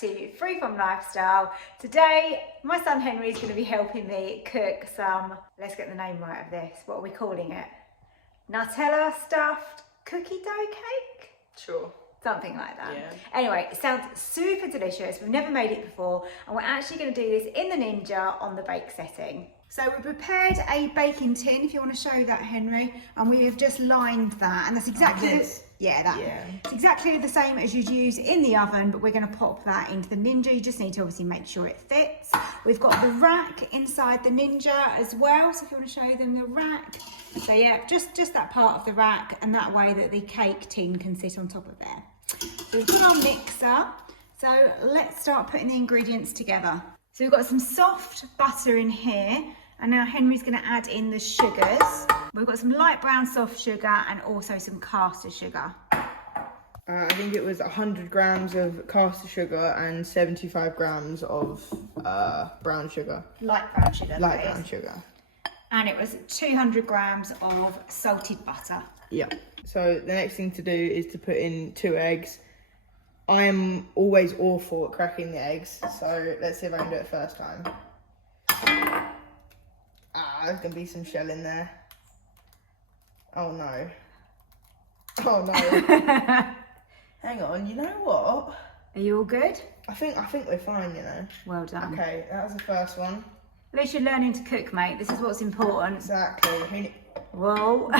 to Free From Lifestyle. Today, my son Henry is going to be helping me cook some, let's get the name right of this, what are we calling it? Nutella stuffed cookie dough cake? Sure. Something like that. Yeah. Anyway, it sounds super delicious. We've never made it before, and we're actually going to do this in the Ninja on the bake setting. So we prepared a baking tin, if you want to show that, Henry, and we have just lined that, and that's exactly it's exactly the same as you'd use in the oven, but we're going to pop that into the Ninja. You just need to obviously make sure it fits. We've got the rack inside the Ninja as well, so if you want to show them the rack. So yeah, just that part of the rack, and that way that the cake tin can sit on top of there. So we've got our mixer, so let's start putting the ingredients together. So we've got some soft butter in here, and now Henry's going to add in the sugars. We've got some light brown soft sugar and also some caster sugar. I think it was 100 grams of caster sugar and 75 grams of brown sugar. Light brown sugar. Light brown sugar. And it was 200 grams of salted butter. Yeah. So the next thing to do is to put in 2 eggs. I'm always awful at cracking the eggs, so let's see if I can do it first time. There's gonna be some shell in there. Oh no. Oh no. Hang on, you know what? Are you all good? I think we're fine, you know. Well done. Okay, that was the first one. At least you're learning to cook, mate. This is what's important. Exactly. Whoa.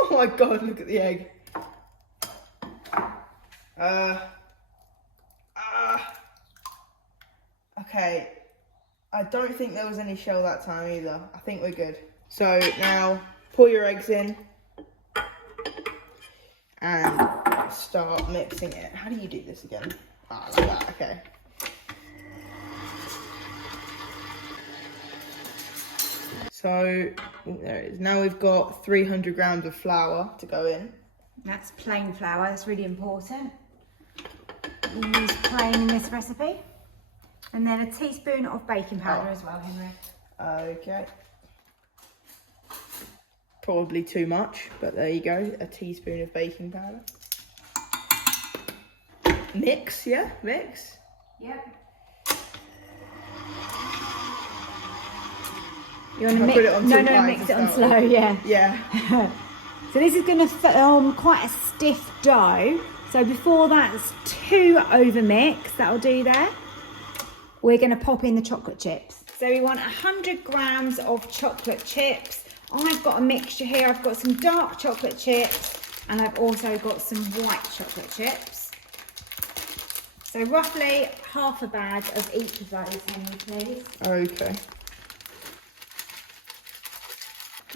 Oh my god, look at the egg. Okay, I don't think there was any shell that time either. I think we're good. So now pour your eggs in and start mixing it. How do you do this again? Like that, okay. So, there it is. Now we've got 300 grams of flour to go in. That's plain flour, that's really important. You use plain in this recipe. And then a teaspoon of baking powder as well, Henry. Okay. Probably too much, but there you go. A teaspoon of baking powder. Mix, yeah? Mix? Yep. You want to mix? Put it on mix it on slow, yeah. Yeah. So this is going to form quite a stiff dough. So before that's too over mixed, that'll do there. We're going to pop in the chocolate chips. So we want 100 grams of chocolate chips. I've got a mixture here. I've got some dark chocolate chips and I've also got some white chocolate chips. So roughly half a bag of each of those, Henry, please. Okay.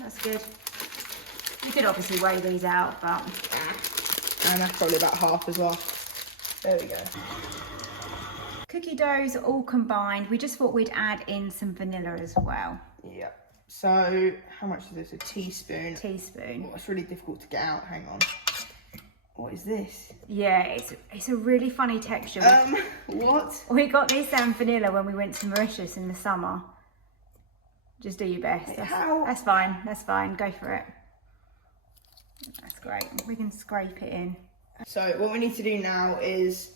That's good. You could obviously weigh these out, but... And that's probably about half as well. There we go. Cookie doughs all combined. We just thought we'd add in some vanilla as well. Yeah. So, how much is this? A teaspoon? Teaspoon. Oh, it's really difficult to get out. Hang on. What is this? Yeah, it's a really funny texture. What? We got this vanilla when we went to Mauritius in the summer. Just do your best. That's fine. That's fine. Go for it. That's great. We can scrape it in. So what we need to do now is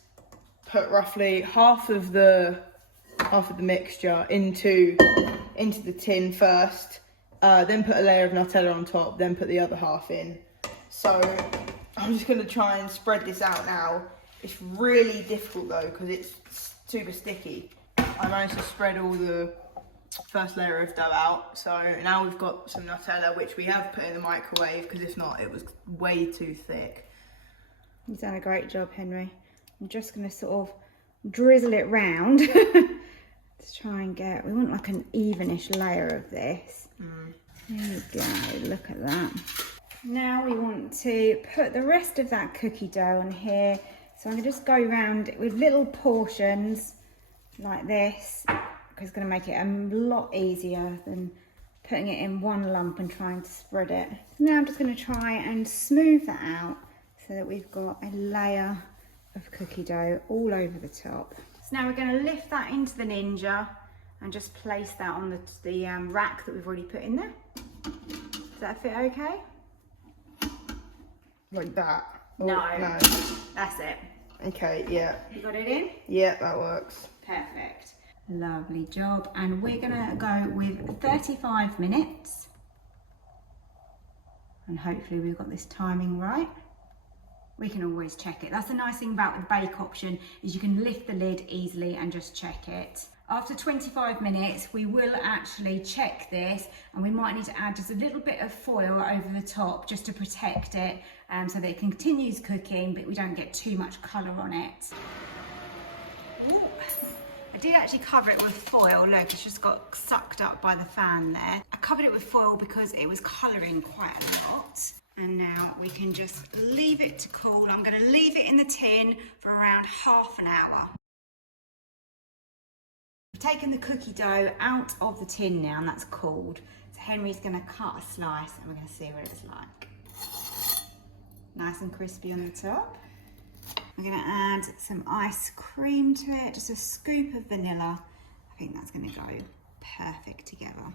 put roughly half of the mixture into the tin first. Then put a layer of Nutella on top. Then put the other half in. So I'm just going to try and spread this out now. It's really difficult though because it's super sticky. I managed to spread all the first layer of dough out. So now we've got some Nutella, which we have put in the microwave because if not, it was way too thick. You've done a great job, Henry. I'm just going to sort of drizzle it round to try and get, we want like an evenish layer of this. There we go, look at that. Now we want to put the rest of that cookie dough on here. So I'm going to just go around it with little portions like this. It's going to make it a lot easier than putting it in one lump and trying to spread it. Now I'm just going to try and smooth that out so that we've got a layer of cookie dough all over the top. So now we're going to lift that into the Ninja and just place that on the rack that we've already put in there. Does that fit okay? Like that? No, that's it. Okay, yeah. You got it in? Yeah, that works. Perfect. Lovely job. And we're gonna go with 35 minutes. And hopefully we've got this timing right. We can always check it. That's the nice thing about the bake option, is you can lift the lid easily and just check it. After 25 minutes, we will actually check this, and we might need to add just a little bit of foil over the top just to protect it, so that it continues cooking, but we don't get too much colour on it. Ooh. I did actually cover it with foil. Look, it's just got sucked up by the fan there. I covered it with foil because it was colouring quite a lot. And now we can just leave it to cool. I'm going to leave it in the tin for around half an hour. I've taken the cookie dough out of the tin now, and that's cooled. So Henry's going to cut a slice and we're going to see what it's like. Nice and crispy on the top. We're going to add some ice cream to it, just a scoop of vanilla. I think that's going to go perfect together.